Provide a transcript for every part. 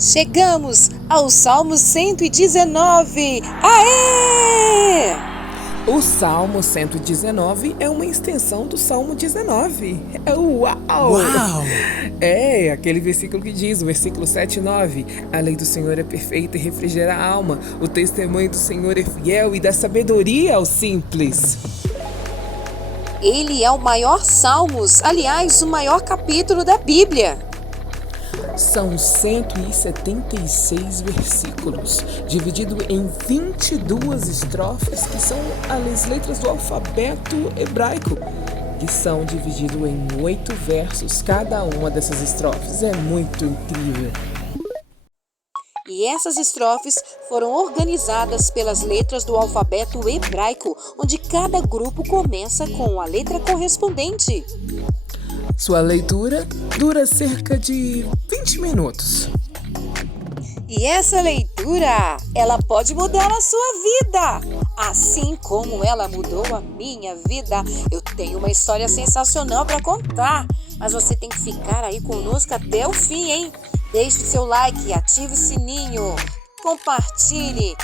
Chegamos ao Salmo 119. Aê! O Salmo 119 é uma extensão do Salmo 19. Uau! Uau! É, aquele versículo que diz, o versículo 7 e 9. A lei do Senhor é perfeita e refrigera a alma. O testemunho do Senhor é fiel e dá sabedoria aos simples. Ele é o maior Salmos, aliás, o maior capítulo da Bíblia. São 176 versículos, dividido em 22 estrofes, que são as letras do alfabeto hebraico, que são divididos em 8 versos cada uma dessas estrofes. É muito incrível. E essas estrofes foram organizadas pelas letras do alfabeto hebraico, onde cada grupo começa com a letra correspondente. Sua leitura dura cerca de 20 minutos. E essa leitura, ela pode mudar a sua vida, assim como ela mudou a minha vida. Eu tenho uma história sensacional para contar, mas você tem que ficar aí conosco até o fim, hein? Deixe seu like, ative o sininho, compartilhe.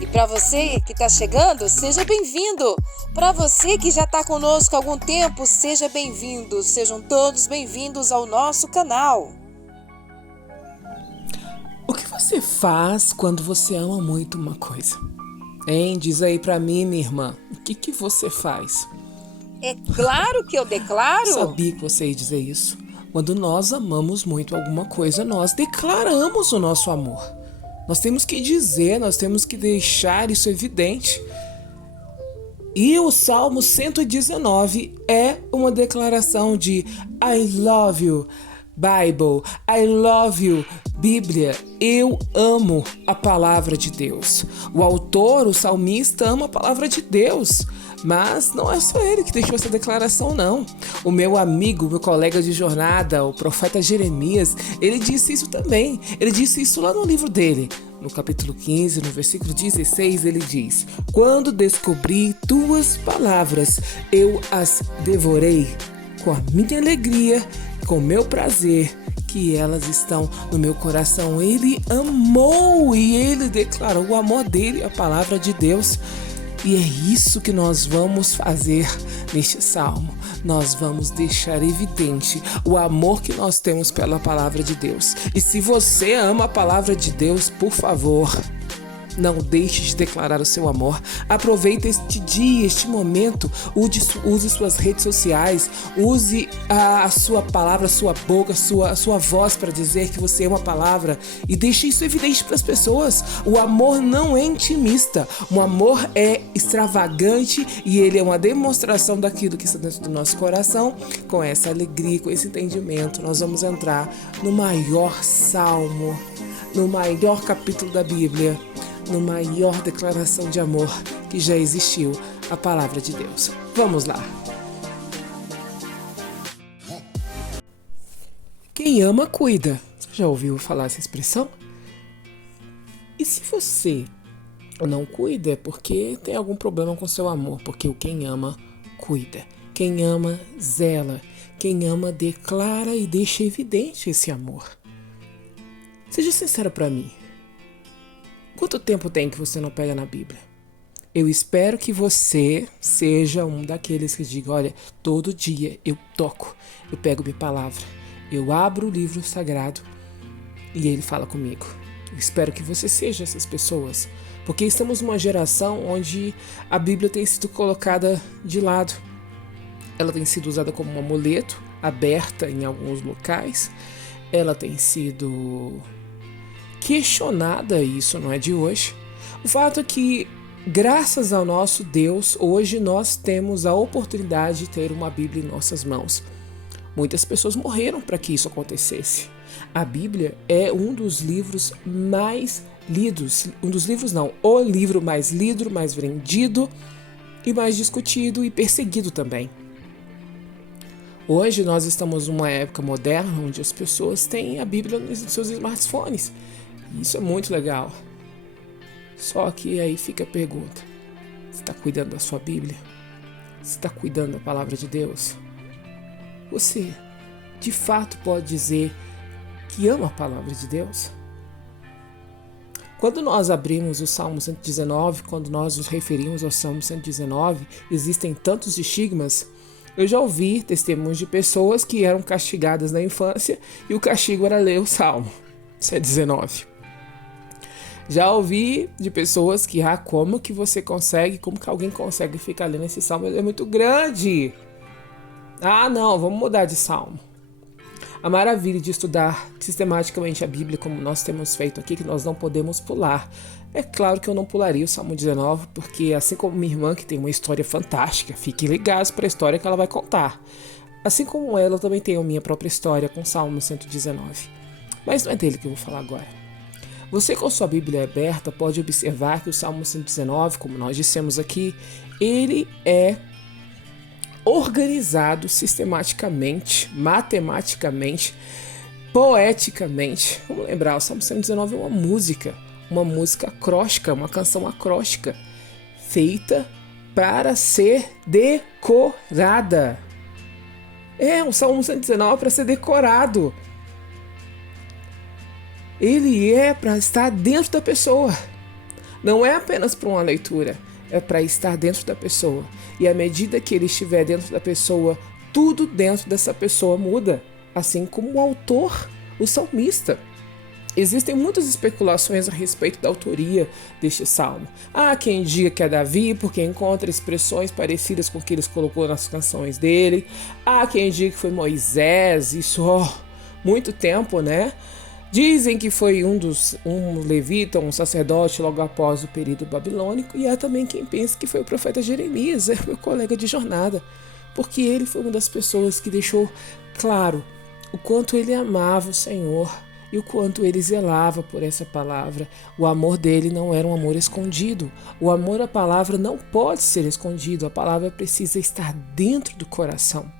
E para você que está chegando, seja bem-vindo. Para você que já está conosco há algum tempo, seja bem-vindo. Sejam todos bem-vindos ao nosso canal. O que você faz quando você ama muito uma coisa? Hein? Diz aí pra mim, minha irmã, o que você faz? É claro que eu declaro. Sabia que você ia dizer isso. Quando nós amamos muito alguma coisa, nós declaramos o nosso amor. Nós temos que dizer, nós temos que deixar isso evidente. E o Salmo 119 é uma declaração de I love you, Bible, I love you, Bíblia. Eu amo a palavra de Deus. O autor, o salmista, ama a palavra de Deus. Mas não é só ele que deixou essa declaração, não. O meu amigo, meu colega de jornada, o profeta Jeremias, ele disse isso também. Ele disse isso lá no livro dele. No capítulo 15, no versículo 16, ele diz: Quando descobri tuas palavras, eu as devorei com a minha alegria, com o meu prazer, que elas estão no meu coração. Ele amou e ele declarou o amor dele, a palavra de Deus. E é isso que nós vamos fazer neste salmo. Nós vamos deixar evidente o amor que nós temos pela palavra de Deus. E se você ama a palavra de Deus, por favor, não deixe de declarar o seu amor. Aproveite este dia, este momento. Use suas redes sociais. Use a sua palavra, a sua boca, a sua voz para dizer que você ama a palavra. E deixe isso evidente para as pessoas. O amor não é intimista. O amor é extravagante e ele é uma demonstração daquilo que está dentro do nosso coração. Com essa alegria, com esse entendimento, nós vamos entrar no maior salmo, no maior capítulo da Bíblia, na maior declaração de amor que já existiu, a palavra de Deus. Vamos lá. Quem ama, cuida. Você já ouviu falar essa expressão? E se você não cuida, é porque tem algum problema com seu amor, porque o quem ama, cuida. Quem ama, zela. Quem ama, declara e deixa evidente esse amor. Seja sincero para mim. Quanto tempo tem que você não pega na Bíblia? Eu espero que você seja um daqueles que diga, olha, todo dia eu toco, eu pego minha palavra, eu abro o livro sagrado e ele fala comigo. Eu espero que você seja essas pessoas, porque estamos numa geração onde a Bíblia tem sido colocada de lado. Ela tem sido usada como um amuleto, aberta em alguns locais. Ela tem sido questionada, isso não é de hoje. O fato é que, graças ao nosso Deus, hoje nós temos a oportunidade de ter uma Bíblia em nossas mãos. Muitas pessoas morreram para que isso acontecesse. A Bíblia é um dos livros mais lidos, o livro mais lido, mais vendido e mais discutido e perseguido também. Hoje nós estamos numa época moderna onde as pessoas têm a Bíblia nos seus smartphones. Isso é muito legal. Só que aí fica a pergunta: você está cuidando da sua Bíblia? Você está cuidando da palavra de Deus? Você de fato pode dizer que ama a palavra de Deus. Quando nós abrimos o Salmo 119, quando nós nos referimos ao Salmo 119, existem tantos estigmas. Eu já ouvi testemunhos de pessoas que eram castigadas na infância e o castigo era ler o Salmo 119. Já ouvi de pessoas que, como que alguém consegue ficar lendo esse Salmo? Ele é muito grande. Não, vamos mudar de Salmo. A maravilha de estudar sistematicamente a Bíblia, como nós temos feito aqui, que nós não podemos pular. É claro que eu não pularia o Salmo 19, porque assim como minha irmã, que tem uma história fantástica, fiquem ligados para a história que ela vai contar. Assim como ela, eu também tenho a minha própria história com o Salmo 119. Mas não é dele que eu vou falar agora. Você, com sua Bíblia aberta, pode observar que o Salmo 119, como nós dissemos aqui, ele é organizado sistematicamente, matematicamente, poeticamente. Vamos lembrar, o Salmo 119 é uma música acróstica, uma canção acróstica, feita para ser decorada. O Salmo 119 é para ser decorado. Ele é para estar dentro da pessoa. Não é apenas para uma leitura, é para estar dentro da pessoa. E à medida que ele estiver dentro da pessoa, tudo dentro dessa pessoa muda. Assim como o autor, o salmista. Existem muitas especulações a respeito da autoria deste salmo. Há quem diga que é Davi, porque encontra expressões parecidas com o que ele colocou nas canções dele. Há quem diga que foi Moisés, isso muito tempo, né? Dizem que foi um levita, um sacerdote logo após o período babilônico, e há também quem pensa que foi o profeta Jeremias, meu colega de jornada, porque ele foi uma das pessoas que deixou claro o quanto ele amava o Senhor e o quanto ele zelava por essa palavra. O amor dele não era um amor escondido. O amor à palavra não pode ser escondido, a palavra precisa estar dentro do coração.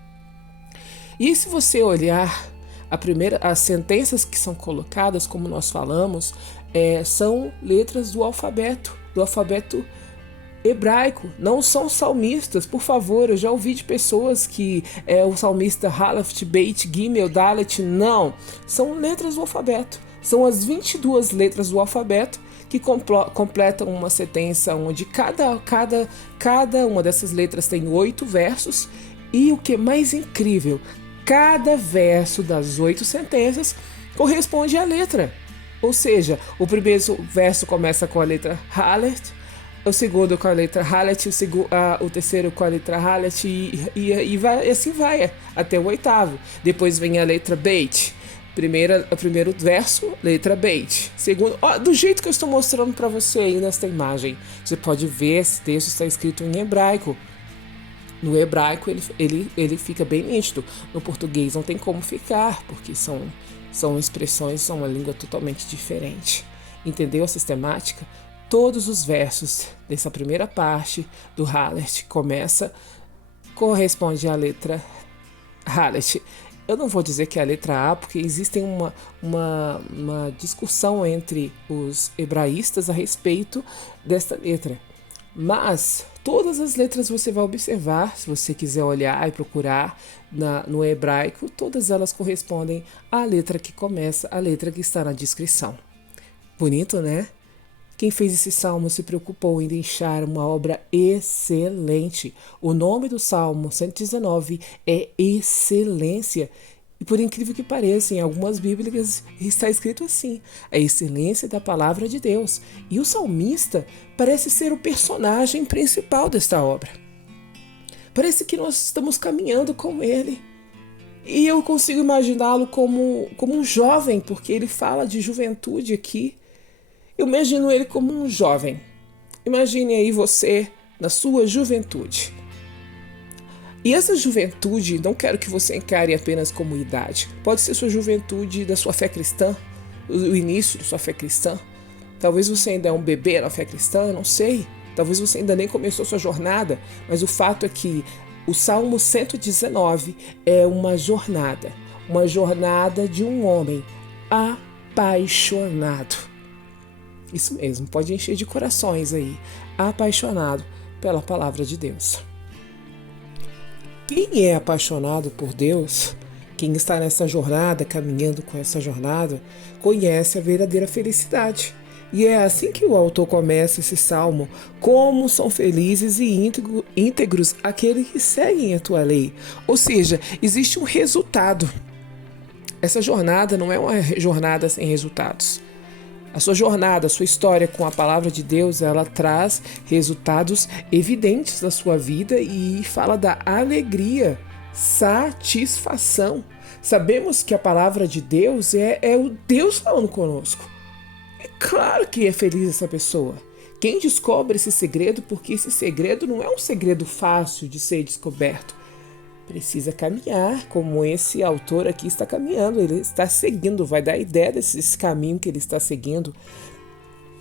E se você olhar as sentenças que são colocadas, como nós falamos, são letras do alfabeto hebraico. Não são salmistas, por favor. Eu já ouvi de pessoas que o salmista Aleph, Beit, Gimel, Dalet. Não, são letras do alfabeto. São as 22 letras do alfabeto que completam uma sentença onde cada uma dessas letras tem 8 versos. E o que é mais incrível, cada verso das 8 sentenças corresponde à letra. Ou seja, o primeiro verso começa com a letra Aleph, o segundo com a letra Aleph, o terceiro com a letra Aleph e assim vai até o 8º. Depois vem a letra Beit. O primeiro verso, letra Beit. Segundo, do jeito que eu estou mostrando para você aí nesta imagem, você pode ver, esse texto está escrito em hebraico. No hebraico ele fica bem nítido. No português não tem como ficar, porque são expressões, são uma língua totalmente diferente. Entendeu a sistemática? Todos os versos dessa primeira parte do Aleph corresponde à letra Aleph. Eu não vou dizer que é a letra A, porque existe uma discussão entre os hebraístas a respeito desta letra. Mas todas as letras você vai observar, se você quiser olhar e procurar no hebraico, todas elas correspondem à letra que começa, a letra que está na descrição. Bonito, né? Quem fez esse salmo se preocupou em deixar uma obra excelente. O nome do Salmo 119 é excelência. E por incrível que pareça, em algumas bíblias está escrito assim: a excelência da palavra de Deus. E o salmista parece ser o personagem principal desta obra. Parece que nós estamos caminhando com ele. E eu consigo imaginá-lo como um jovem, porque ele fala de juventude aqui. Eu imagino ele como um jovem. Imagine aí você na sua juventude. E essa juventude, não quero que você encare apenas como idade. Pode ser sua juventude da sua fé cristã, o início da sua fé cristã. Talvez você ainda é um bebê na fé cristã, não sei. Talvez você ainda nem começou sua jornada. Mas o fato é que o Salmo 119 é uma jornada de um homem apaixonado. Isso mesmo, pode encher de corações aí. Apaixonado pela palavra de Deus. Quem é apaixonado por Deus Quem está nessa jornada, caminhando com essa jornada, conhece a verdadeira felicidade. E é assim que o autor começa esse salmo: como são felizes e íntegros aqueles que seguem a tua lei. Ou seja, existe um resultado. Essa jornada não é uma jornada sem resultados. A sua jornada, a sua história com a palavra de Deus, ela traz resultados evidentes da sua vida e fala da alegria, satisfação. Sabemos que a palavra de Deus é o Deus falando conosco. É claro que é feliz essa pessoa. Quem descobre esse segredo, porque esse segredo não é um segredo fácil de ser descoberto. Precisa caminhar, como esse autor aqui está caminhando. Ele está seguindo, vai dar ideia desse caminho que ele está seguindo.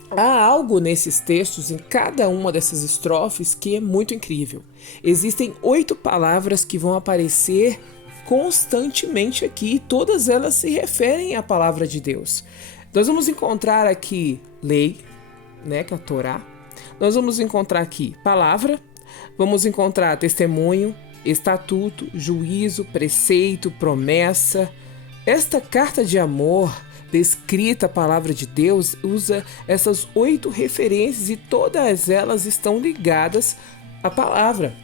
Há algo nesses textos, em cada uma dessas estrofes, que é muito incrível. Existem 8 palavras que vão aparecer constantemente aqui, e todas elas se referem à palavra de Deus. Nós vamos encontrar aqui lei, né, que é a Torá. Nós vamos encontrar aqui palavra, vamos encontrar testemunho, estatuto, juízo, preceito, promessa. Esta carta de amor, descrita a palavra de Deus, usa essas 8 referências e todas elas estão ligadas à palavra.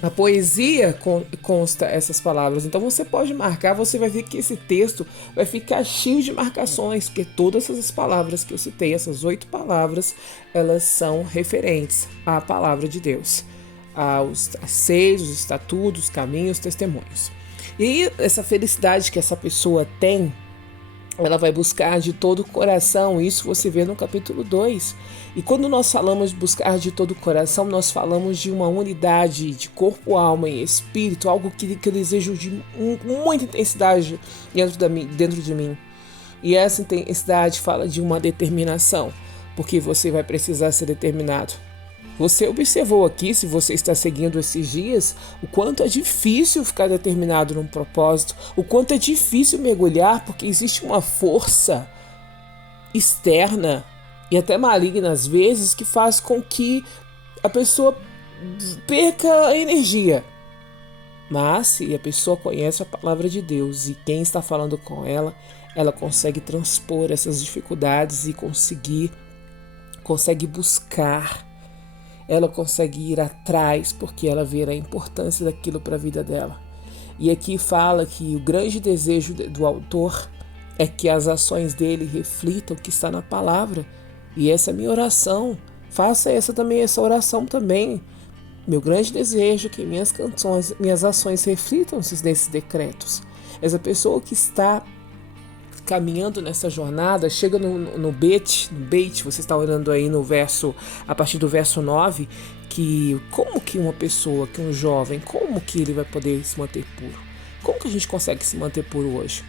A poesia consta essas palavras, então você pode marcar, você vai ver que esse texto vai ficar cheio de marcações, porque todas essas palavras que eu citei, essas 8 palavras, elas são referentes à palavra de Deus, aos seis, os estatutos, os caminhos, os testemunhos. E essa felicidade que essa pessoa tem, ela vai buscar de todo o coração. Isso você vê no capítulo 2. E quando nós falamos de buscar de todo o coração, nós falamos de uma unidade de corpo, alma e espírito, algo que eu desejo de muita intensidade dentro de mim. E essa intensidade fala de uma determinação, porque você vai precisar ser determinado. Você observou aqui, se você está seguindo esses dias, o quanto é difícil ficar determinado num propósito, o quanto é difícil mergulhar, porque existe uma força externa e até maligna às vezes que faz com que a pessoa perca a energia. Mas se a pessoa conhece a palavra de Deus e quem está falando com ela, ela consegue transpor essas dificuldades e consegue buscar. Ela consegue ir atrás porque ela vê a importância daquilo para a vida dela. E aqui fala que o grande desejo do autor é que as ações dele reflitam o que está na palavra. E essa é a minha oração. Faça essa oração também. Meu grande desejo é que minhas canções, minhas ações reflitam nesses decretos. Essa pessoa que está caminhando nessa jornada, chega no beit, você está olhando aí no verso, a partir do verso 9, que como que uma pessoa, que um jovem, como que ele vai poder se manter puro? Como que a gente consegue se manter puro hoje?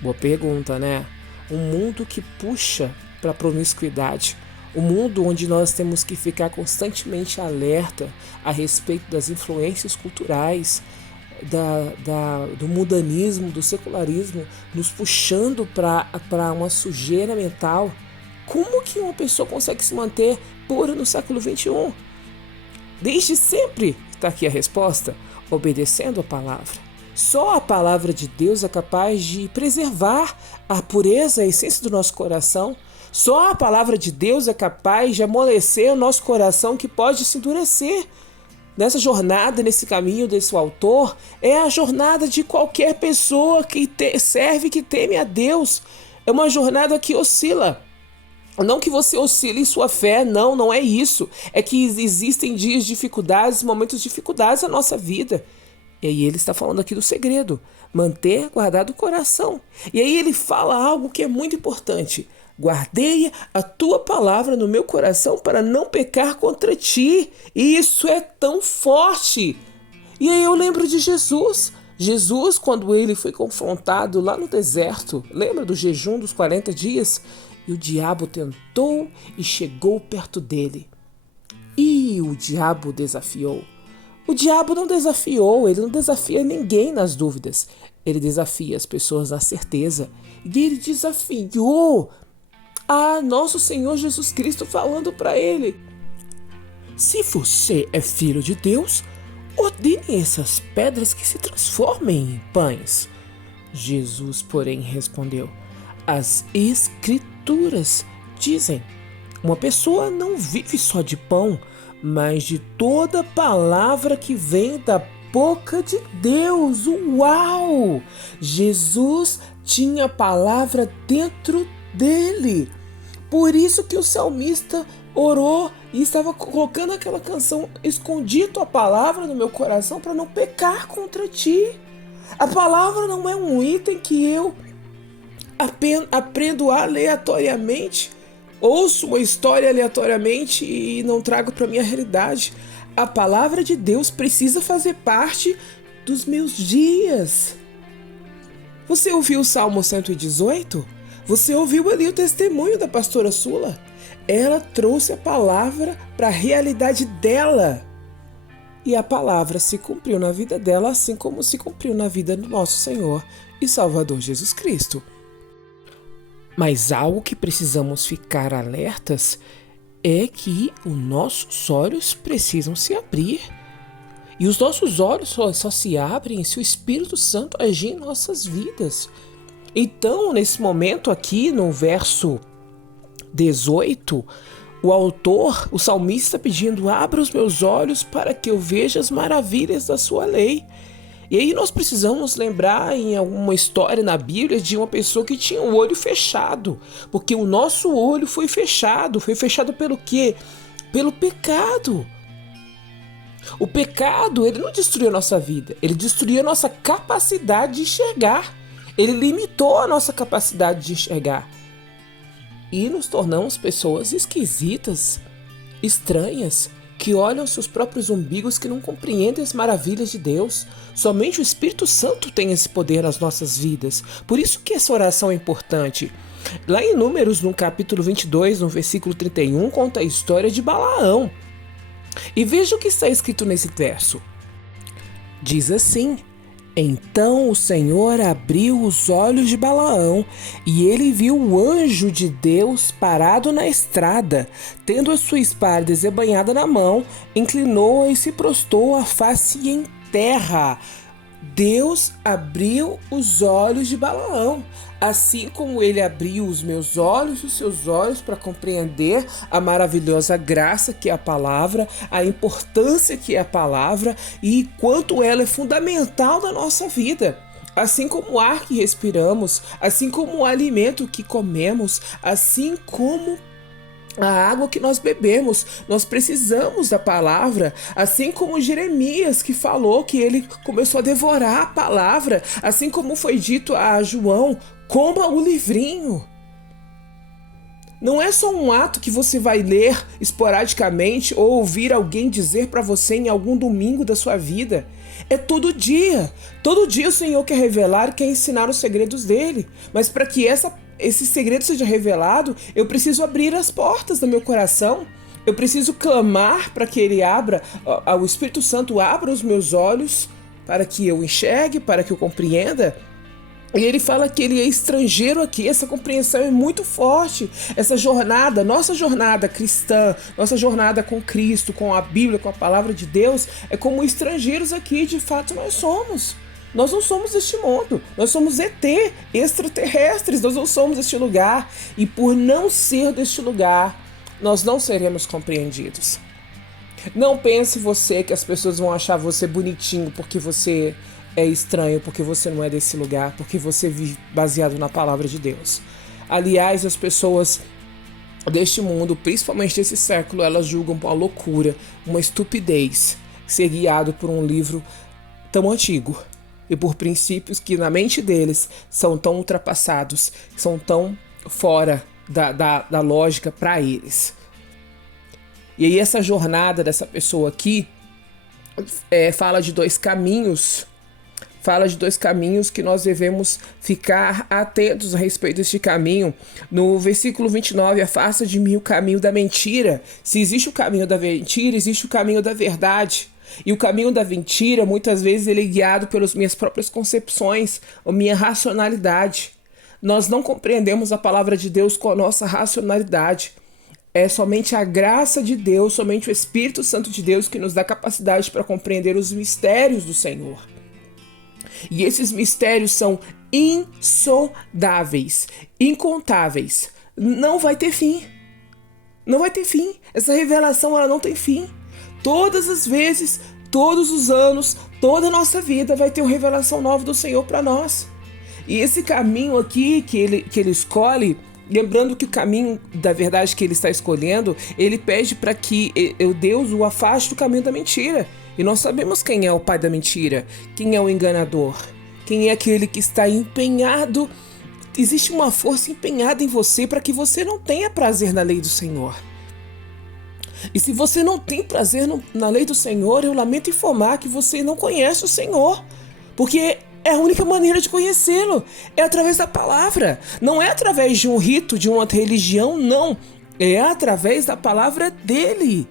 Boa pergunta, né? Um mundo que puxa para a promiscuidade, um mundo onde nós temos que ficar constantemente alerta a respeito das influências culturais, do mundanismo, do secularismo, nos puxando para uma sujeira mental. Como que uma pessoa consegue se manter pura no século XXI? Desde sempre, está aqui a resposta: obedecendo a palavra. Só a palavra de Deus é capaz de preservar a pureza, a essência do nosso coração. Só a palavra de Deus é capaz de amolecer o nosso coração, que pode se endurecer. Nessa jornada, nesse caminho desse autor, é a jornada de qualquer pessoa que serve, que teme a Deus. É uma jornada que oscila. Não que você oscile em sua fé, não é isso. É que existem dias de dificuldades, momentos de dificuldades na nossa vida. E aí ele está falando aqui do segredo: manter guardado o coração. E aí ele fala algo que é muito importante: guardei a tua palavra no meu coração para não pecar contra ti. E isso é tão forte. E aí eu lembro de Jesus. Jesus, quando ele foi confrontado lá no deserto, lembra do jejum dos 40 dias? E o diabo tentou e chegou perto dele. E o diabo desafiou. O diabo não desafiou, ele não desafia ninguém nas dúvidas. Ele desafia as pessoas na certeza. E ele desafiou a nosso Senhor Jesus Cristo, falando para ele: se você é filho de Deus, ordene essas pedras que se transformem em pães. Jesus, porém, respondeu: as Escrituras dizem: uma pessoa não vive só de pão, mas de toda palavra que vem da boca de Deus. Uau! Jesus tinha a palavra dentro dele. Por isso que o salmista orou e estava colocando aquela canção: escondi tua palavra no meu coração para não pecar contra ti. A palavra não é um item que eu aprendo aleatoriamente, ouço uma história aleatoriamente e não trago para minha realidade. A palavra de Deus precisa fazer parte dos meus dias. Você ouviu o Salmo 118? Você ouviu ali o testemunho da pastora Sula? Ela trouxe a palavra para a realidade dela. E a palavra se cumpriu na vida dela, assim como se cumpriu na vida do nosso Senhor e Salvador Jesus Cristo. Mas algo que precisamos ficar alertas é que os nossos olhos precisam se abrir. E os nossos olhos só se abrem se o Espírito Santo agir em nossas vidas. Então, nesse momento aqui, no verso 18, o autor, o salmista, pedindo: abra os meus olhos para que eu veja as maravilhas da sua lei. E aí nós precisamos lembrar em alguma história na Bíblia de uma pessoa que tinha o olho fechado, porque o nosso olho foi fechado pelo quê? Pelo pecado. O pecado, ele não destruiu a nossa vida, ele destruiu a nossa capacidade de enxergar, ele limitou a nossa capacidade de enxergar. E nos tornamos pessoas esquisitas, estranhas, que olham seus próprios umbigos, que não compreendem as maravilhas de Deus. Somente o Espírito Santo tem esse poder nas nossas vidas. Por isso que essa oração é importante. Lá em Números, no capítulo 22, no versículo 31, conta a história de Balaão. E veja o que está escrito nesse verso. Diz assim: então o Senhor abriu os olhos de Balaão, e ele viu o anjo de Deus parado na estrada, tendo a sua espada desembainhada na mão, inclinou-a e se prostrou a face em terra. Deus abriu os olhos de Balaão, assim como ele abriu os meus olhos e os seus olhos para compreender a maravilhosa graça que é a palavra, a importância que é a palavra e quanto ela é fundamental na nossa vida. Assim como o ar que respiramos, assim como o alimento que comemos, assim como a água que nós bebemos, nós precisamos da palavra, assim como Jeremias, que falou que ele começou a devorar a palavra, assim como foi dito a João: coma o livrinho. Não é só um ato que você vai ler esporadicamente ou ouvir alguém dizer para você em algum domingo da sua vida. É todo dia. Todo dia o Senhor quer revelar, quer ensinar os segredos dele. Mas para que esse segredo seja revelado, eu preciso abrir as portas do meu coração. Eu preciso clamar para que ele abra, o Espírito Santo abra os meus olhos para que eu enxergue, para que eu compreenda. E ele fala que ele é estrangeiro aqui. Essa compreensão é muito forte. Essa jornada, nossa jornada cristã, nossa jornada com Cristo, com a Bíblia, com a palavra de Deus, é como estrangeiros aqui, de fato nós somos. Nós não somos deste mundo, nós somos ET, extraterrestres, nós não somos deste lugar. E por não ser deste lugar, nós não seremos compreendidos. Não pense você que as pessoas vão achar você bonitinho porque você é estranho, porque você não é desse lugar, porque você vive baseado na palavra de Deus. Aliás, as pessoas deste mundo, principalmente desse século, elas julgam uma loucura, uma estupidez ser guiado por um livro tão antigo e por princípios que na mente deles são tão ultrapassados, são tão fora da lógica para eles. E aí essa jornada dessa pessoa aqui fala de dois caminhos que nós devemos ficar atentos a respeito deste caminho. No versículo 29, afasta de mim o caminho da mentira. Se existe o caminho da mentira, existe o caminho da verdade. E o caminho da mentira, muitas vezes, ele é guiado pelas minhas próprias concepções, a minha racionalidade. Nós não compreendemos a palavra de Deus com a nossa racionalidade. É somente a graça de Deus, somente o Espírito Santo de Deus que nos dá capacidade para compreender os mistérios do Senhor. E esses mistérios são insondáveis, incontáveis. Não vai ter fim. Não vai ter fim. Essa revelação, ela não tem fim. Todas as vezes, todos os anos, toda a nossa vida vai ter uma revelação nova do Senhor para nós. E esse caminho aqui que ele escolhe, lembrando que o caminho da verdade que ele está escolhendo, ele pede para que Deus o afaste do caminho da mentira. E nós sabemos quem é o pai da mentira, quem é o enganador, quem é aquele que está empenhado. Existe uma força empenhada em você para que você não tenha prazer na lei do Senhor. E se você não tem prazer na lei do Senhor, eu lamento informar que você não conhece o Senhor. Porque é a única maneira de conhecê-lo. É através da palavra. Não é através de um rito, de uma religião, não. É através da palavra dele.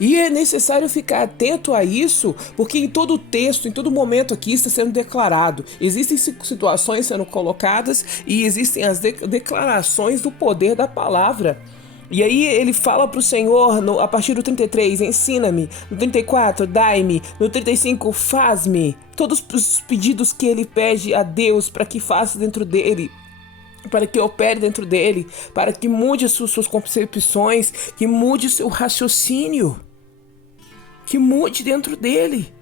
E é necessário ficar atento a isso, porque em todo texto, em todo momento aqui está sendo declarado. Existem situações sendo colocadas e existem as declarações do poder da palavra. E aí ele fala para o Senhor, a partir do 33, ensina-me. No 34, dai-me. No 35, faz-me. Todos os pedidos que ele pede a Deus para que faça dentro dele, para que opere dentro dele, para que mude suas concepções, que mude seu raciocínio, que mude dentro dele.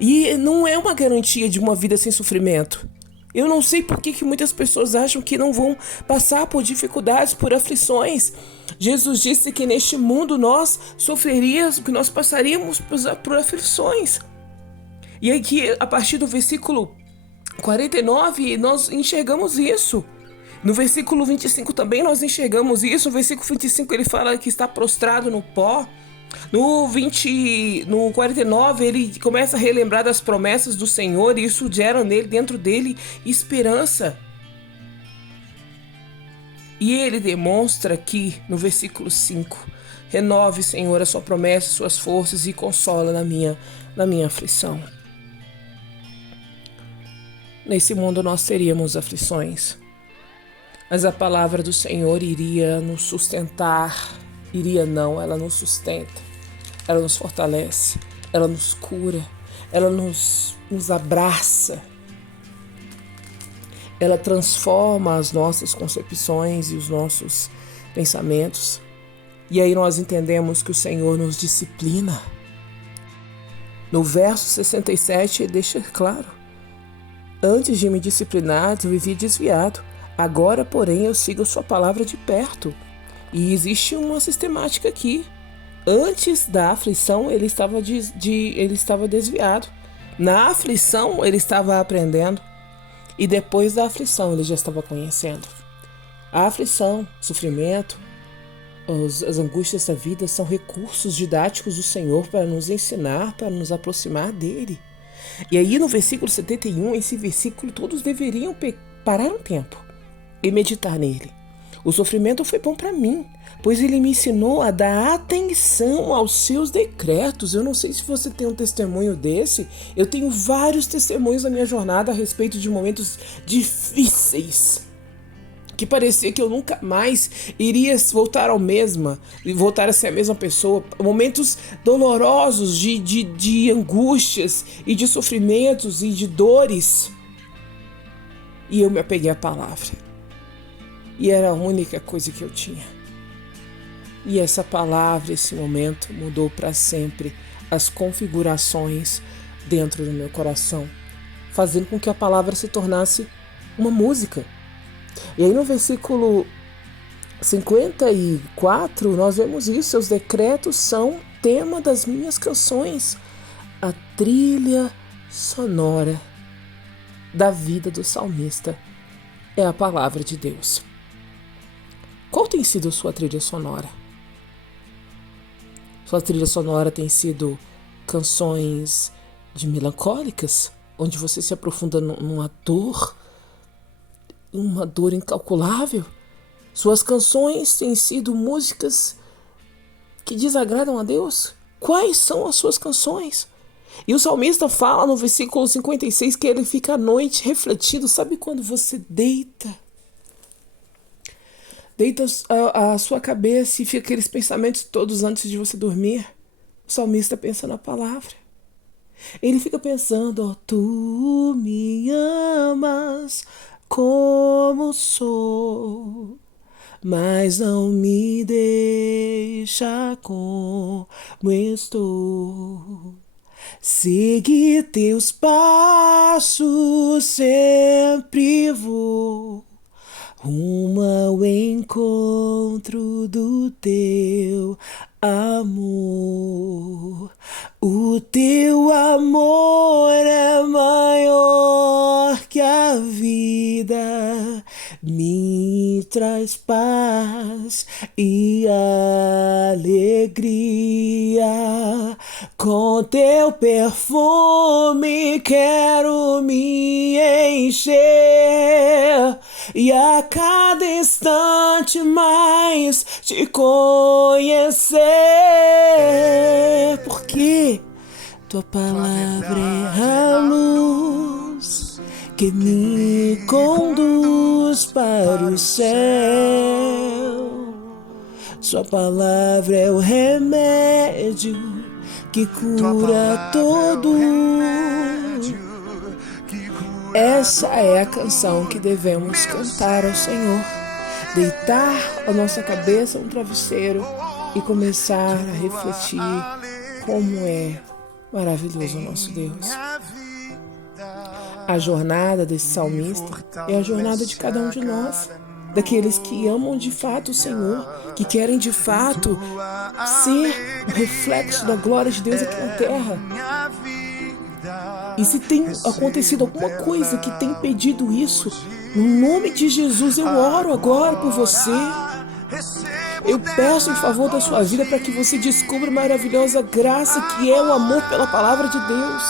E não é uma garantia de uma vida sem sofrimento. Eu não sei por que muitas pessoas acham que não vão passar por dificuldades, por aflições. Jesus disse que neste mundo nós sofreríamos, que nós passaríamos por aflições. E aqui, a partir do versículo 49, nós enxergamos isso. No versículo 25 também nós enxergamos isso. No versículo 25 ele fala que está prostrado no pó. No 49 ele começa a relembrar das promessas do Senhor e isso gera dentro dele esperança. E ele demonstra aqui no versículo 5: renove, Senhor, a sua promessa, suas forças e consola na minha aflição. Nesse mundo nós teríamos aflições, mas a palavra do Senhor iria nos sustentar. Ela nos sustenta, ela nos fortalece, ela nos cura, ela nos abraça, ela transforma as nossas concepções e os nossos pensamentos. E aí nós entendemos que o Senhor nos disciplina. No verso 67 ele deixa claro: antes de me disciplinar, eu vivia desviado, agora, porém, eu sigo a sua palavra de perto. E existe uma sistemática aqui. Antes da aflição, ele estava desviado. Na aflição, ele estava aprendendo. E depois da aflição, ele já estava conhecendo. A aflição, o sofrimento, as angústias da vida são recursos didáticos do Senhor para nos ensinar, para nos aproximar dele. E aí no versículo 71, esse versículo, todos deveriam parar um tempo e meditar nele. O sofrimento foi bom para mim, pois ele me ensinou a dar atenção aos seus decretos. Eu não sei se você tem um testemunho desse. Eu tenho vários testemunhos na minha jornada a respeito de momentos difíceis, que parecia que eu nunca mais iria voltar a ser a mesma pessoa. Momentos dolorosos de angústias e de sofrimentos e de dores. E eu me apeguei à palavra. E era a única coisa que eu tinha. E essa palavra, esse momento, mudou para sempre as configurações dentro do meu coração, fazendo com que a palavra se tornasse uma música. E aí no versículo 54, nós vemos isso: seus decretos são tema das minhas canções, a trilha sonora da vida do salmista é a palavra de Deus. Qual tem sido a sua trilha sonora? Sua trilha sonora tem sido canções de melancólicas, onde você se aprofunda numa dor, uma dor incalculável? Suas canções têm sido músicas que desagradam a Deus? Quais são as suas canções? E o salmista fala no versículo 56 que ele fica à noite refletindo. Sabe quando você deita a sua cabeça e fica aqueles pensamentos todos antes de você dormir? O salmista pensa na palavra. Ele fica pensando, tu me amas como sou, mas não me deixa como estou. Segui teus passos, sempre vou rumo ao encontro do teu amor. O teu amor é maior que a vida, me traz paz e alegria. Com teu perfume quero me encher e a cada instante mais te conhecer, porque tua palavra é a luz que me conduz para o céu. Sua palavra é o remédio que cura todo. Essa é a canção que devemos cantar ao Senhor. Deitar a nossa cabeça no travesseiro e começar a refletir como é maravilhoso o nosso Deus. A jornada desse salmista é a jornada de cada um de nós, daqueles que amam de fato o Senhor, que querem de fato ser o reflexo da glória de Deus aqui na terra. E se tem acontecido alguma coisa que tem impedido isso, no nome de Jesus eu oro agora por você. Eu peço em favor da sua vida para que você descubra a maravilhosa graça que é o amor pela palavra de Deus.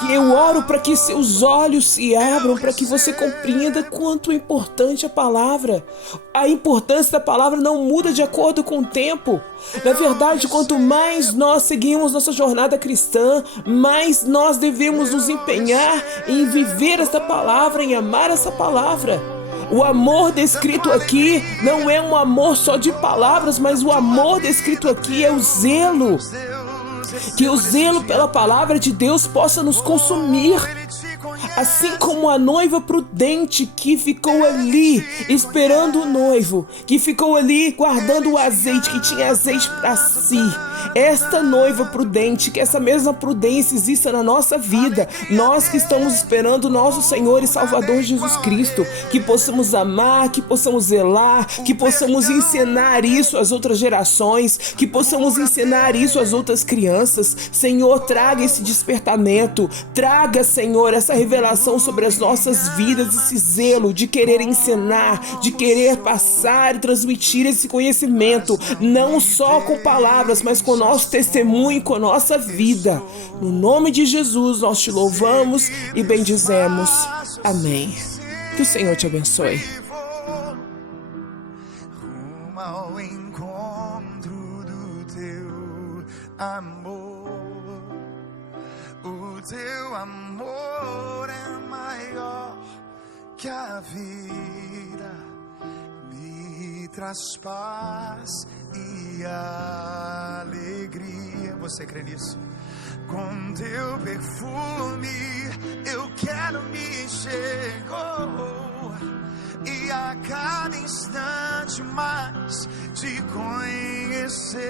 Que eu oro para que seus olhos se abram, para que você compreenda quanto é importante a palavra. A importância da palavra não muda de acordo com o tempo. Na verdade, quanto mais nós seguimos nossa jornada cristã, mais nós devemos nos empenhar em viver essa palavra, em amar essa palavra. O amor descrito aqui não é um amor só de palavras, mas o amor descrito aqui é o zelo. Que o zelo pela palavra de Deus possa nos consumir. Assim como a noiva prudente que ficou ali esperando o noivo, que ficou ali guardando o azeite, que tinha azeite para si. Esta noiva prudente, que essa mesma prudência exista na nossa vida, nós que estamos esperando o nosso Senhor e Salvador Jesus Cristo, que possamos amar, que possamos zelar, que possamos ensinar isso às outras gerações, que possamos ensinar isso às outras crianças. Senhor, traga esse despertamento, traga, Senhor, essa revelação sobre as nossas vidas, esse zelo de querer ensinar, de querer passar e transmitir esse conhecimento, não só com palavras, mas com o nosso testemunho, com a nossa vida. No nome de Jesus, nós te louvamos e bendizemos. Amém. Que o Senhor te abençoe. Rumo ao encontro do teu amor. O teu amor é maior que a vida, me traz paz e alegria. Você crê nisso? Com teu perfume eu quero me encher, e a cada instante mais te conhecer.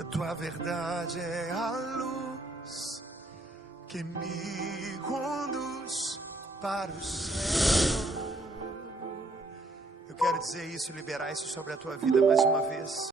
A tua verdade é a luz que me conduz para o céu. Eu quero dizer isso e liberar isso sobre a tua vida mais uma vez.